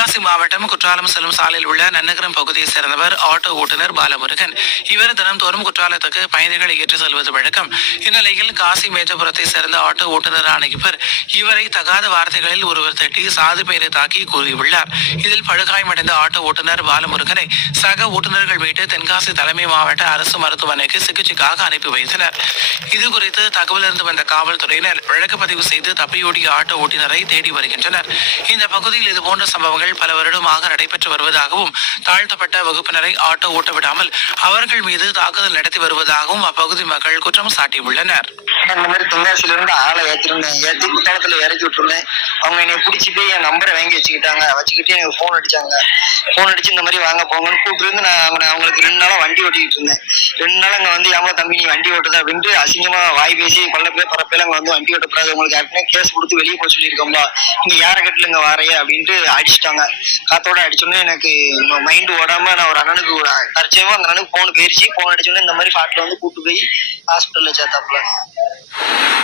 தென்காசி மாவட்டம் குற்றாலம் செல்லும் சாலையில் உள்ள நன்னகரம் பகுதியை சேர்ந்தவர் ஆட்டோ ஓட்டுநர் பாலமுருகன். இவர் தினம்தோறும் குற்றாலத்துக்கு பயணிகளை ஏற்றி செல்வது வழக்கம். இந்நிலையில் காசி மேஜபுரத்தை சேர்ந்த ஆட்டோ ஓட்டுநரான இவர் இவரை தகாத வார்த்தைகளில் ஒருவர் தட்டி சாது பெயரை தாக்கி கூறியுள்ளார். இதில் படுகாயமடைந்த ஆட்டோ ஓட்டுநர் பாலமுருகனை சக ஓட்டுநர்கள் மீட்டு தென்காசி தலைமை மாவட்ட அரசு மருத்துவமனைக்கு சிகிச்சைக்காக அனுப்பி வைத்தனர். இது குறித்து தகவல் இருந்து வந்த காவல்துறையினர் வழக்கு பதிவு செய்து தப்பியோடிய ஆட்டோ ஓட்டுநரை தேடி வருகின்றனர். இந்த பகுதியில் இதுபோன்ற சம்பவங்கள் பல வருடமாக நடைபெற்று வருவதாகவும் தாழ்த்தப்பட்ட வகுப்பினரை ஆட்டோ ஓட்ட விடாமல் அவர்கள் மீது தாக்குதல் நடத்தி வருவதாகவும் அப்பகுதி மக்கள் குற்றம் சாட்டியுள்ளனர். நான் இந்த மாதிரி தென்காசியில இருந்து ஆளை ஏத்திருந்தேன். ஏத்தி குத்தாலத்துல இறக்கி விட்டுருந்தேன். அவங்க என்னை பிடிச்சி போய் என் நம்பரை வாங்கி வச்சுக்கிட்டாங்க. வச்சுக்கிட்டு எனக்கு ஃபோன் அடிச்சாங்க. ஃபோன் அடிச்சு இந்த மாதிரி வாங்க போங்கன்னு கூப்பிட்டு இருந்து நான் அவனை அவங்களுக்கு ரெண்டு நாளா வண்டி ஓட்டிக்கிட்டு இருந்தேன். ரெண்டு நாள் அங்க வந்து ஏமா தம்பி நீ வண்டி ஓட்டுத அப்படின்ட்டு அசிங்கமா வாய் பேசி பல்லப்பே பரப்பையில அங்க வந்து வண்டி ஓட்டக்கூடாது. உங்களுக்கு யாருக்குமே கேஸ் கொடுத்து வெளியே போக சொல்லியிருக்கோம்ல. நீங்க யார கட்டலுங்க வாரைய அப்படின்ட்டு அடிச்சிட்டாங்க. காத்தோட அடிச்சோடனே எனக்கு மைண்ட் ஓடாம நான் ஒரு அண்ணனுக்கு தற்சயமா அந்த அண்ணனுக்கு போன் போயிருச்சு. ஃபோன் அடிச்சோடனே இந்த மாதிரி காட்டுல வந்து கூப்பிட்டு போய் ஹாஸ்பிட்டல்ல சேர்த்தாப்புல. Bye.